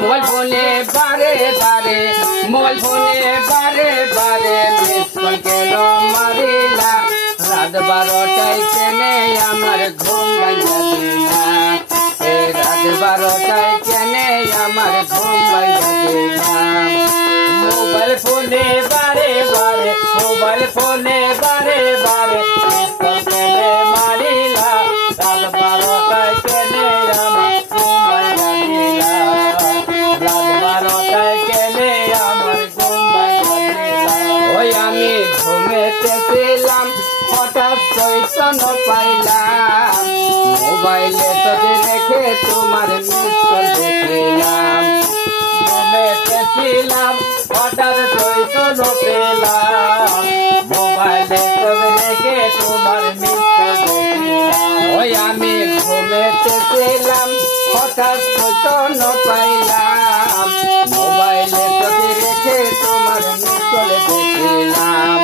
Mobile ফোনে বারে বারে মোবাইল ফোনে বারে বারে মিস কল কেন মারিলা রাত 12টায় কেনে আমার ঘুম ভাঙা দিলা রাত 12টায় কেনে আমার ঘুম ভাঙা দিলা মোবাইল ফোনে বারে বারে মোবাইল ফোনে বারে বারে মিস কল কেনে মারিলা রাত 12টায় কেনে আমার ঘুম ভাঙা দিলা রাত 12টায় কেনে আমার ঘুম ভাঙা দিলা ওই আমি ঘুমেতেছিলাম হঠাৎ চৈতন্য পাইলাম মোবাইলে তোকে রেখে তোমার মিস কল দেখলাম ঘুমেতেছিলাম হঠাৎ চৈতন্য পেলাম মোবাইলে তোকে রেখে তোমার মিস কল দেখলাম ওই আমি ঘুমেতেছিলাম হঠাৎ চৈতন্য পাইলাম মোবাইলে তোকে রেখে তোমার মিস কল দেখলাম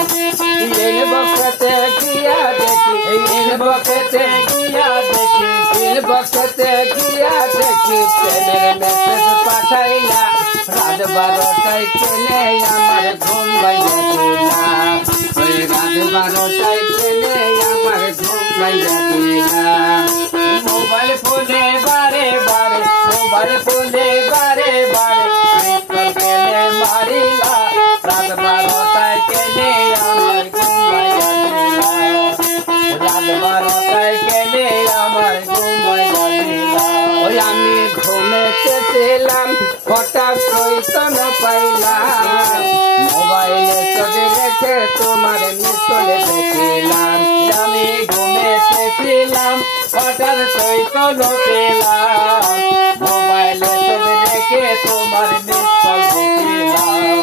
ইনবক্সতে গিয়া দেখি ইনবক্সতে গিয়া দেখি ইনবক্সতে গিয়া দেখি প্রেমের মেসেজ পাঠাইলা রাত 12টায় কেনে আমার ঘুম ভাঙা দিলা ওই রাত 12টায় কেনে আমার ঘুম ভাঙা দিলা মোবাইল ফোনে বারে বারে মোবাইল ফোনে বারে বারে মিস কল কেনে মারিলা রাত 12টায় কেনে আমার ঘুম ভাঙা দিলা রাত 12টায় কেনে আমার ঘুম ভাঙা দিলা ওই আমি ঘুমেতেছিলাম হঠাৎ চৈতন্য পাইলাম মোবাইলে তোকে রেখে তোমার মিস কল দেখলাম আমি ঘুমেতেছিলাম হঠাৎ চৈতন্য পেলাম মোবাইলে তোকে রেখে তোমার মিস কল দেখলাম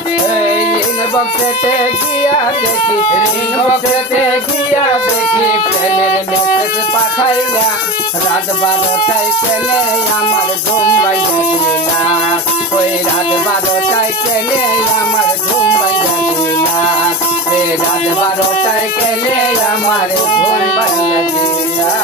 ইনবক্সতে গিয়া দেখি ইনবক্সতে গিয়া দেখি প্রেমের মেসেজ পাঠাইলা রাত 12টায় কেনে আমার ঘুম ভাঙা দিলা ওই রাত 12টায় কেনে আমার ঘুম ভাঙা দিলা রাত 12টায় কেনে আমার ঘুম ভাঙা দিলা।